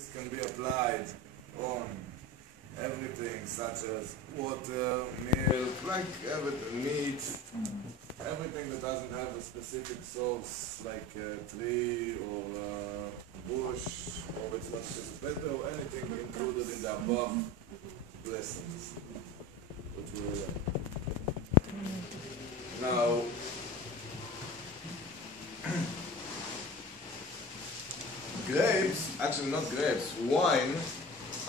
This can be applied on everything such as water, milk, like meat, everything that doesn't have a specific source like a tree or a bush or it's not specific or anything included in the above blessings. Which we will now grapes, actually not grapes, wine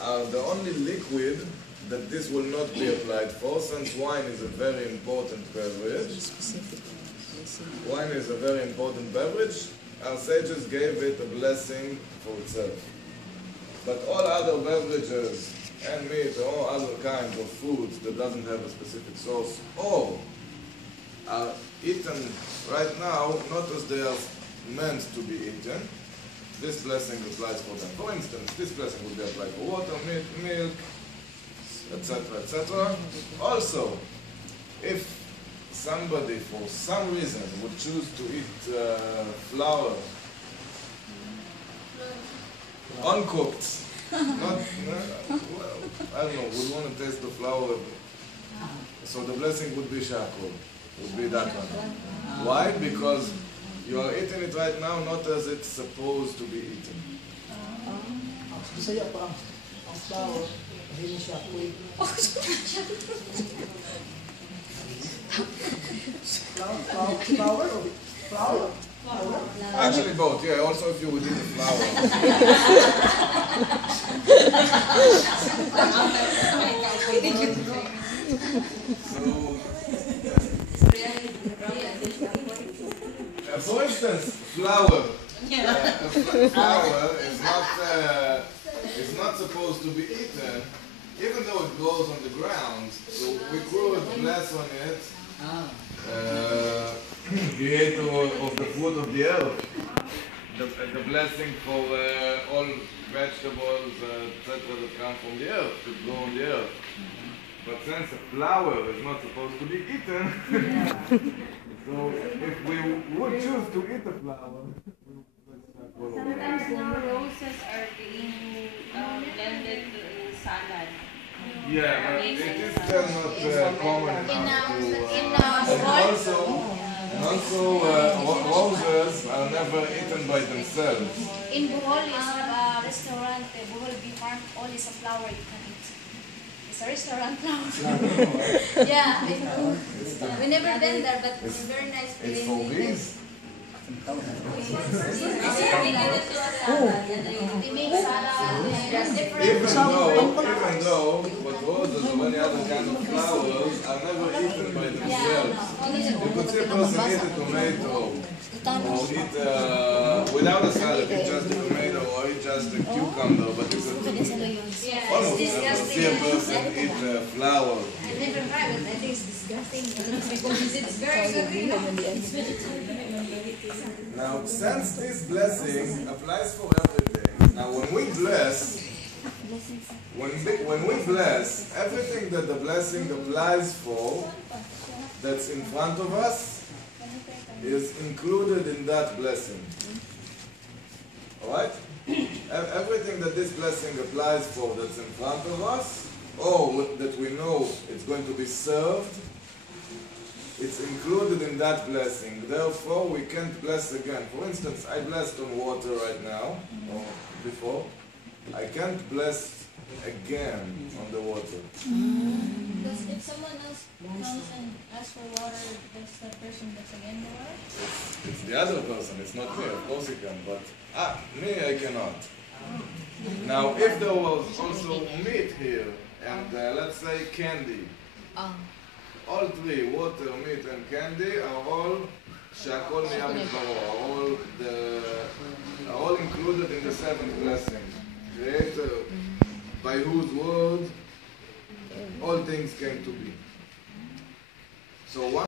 are the only liquid that this will not be applied for, since wine is a very important beverage. Wine is a very important beverage. Our sages gave it a blessing for itself. But all other beverages and meat or all other kinds of foods that doesn't have a specific source or are eaten right now, not as they are meant to be eaten, this blessing applies for them. For instance, this blessing would be applied for water, meat, milk, etc., etc. Also, if somebody for some reason would choose to eat flour, uncooked, not, well, I don't know, would want to taste the flour, so the blessing would be shakol, would be that one. Why? Because you are eating it right now not as it's supposed to be eaten. Bisaya pa ang flour, hindi siya apoy. Flour? Actually both, yeah, also if you would eat the flour. For instance, flour. Flour is not supposed to be eaten, even though it grows on the ground. So we could bless on it, creator of the food of the earth, the blessing for all vegetables, etc., that come from the earth, that grow on the earth. But since a flour is not supposed to be eaten, so if we would choose to eat the flour, sometimes now roses are being blended to salad. yeah, but it is still not common enough and also roses are never eaten by themselves. In Bohol is a restaurant, Bohol Bee Farm, all is a flower you can eat. It's a restaurant flower. Yeah, I know. We never been there, but it's very nice. It's for bees. They make salad, there's different. Even though what roses or any other kind of flowers are never eaten by themselves. You could see a person eat a tomato or eat without a salad, eat just a tomato or eat just a cucumber, but you could almost never see a person eat a flower. I never tried it. I think it's disgusting. It's very good. Now, since this blessing applies for everything, now when we bless, everything that the blessing applies for, that's in front of us, is included in that blessing. Alright? Everything that this blessing applies for that's in front of us, or that we know it's going to be served, it's included in that blessing. Therefore, we can't bless again. For instance, I blessed on water right now, or before. I can't bless again on the water. Because if someone else comes and asks for water, that's the person that's again the water? It's the other person, it's not me. Of course he can, but me I cannot. Now, if there was also meat here, and let's say candy, all three, water, meat, and candy, are all shakol miyam midbaro, are all included in the seventh blessing. Creator, by whose word all things came to be. So one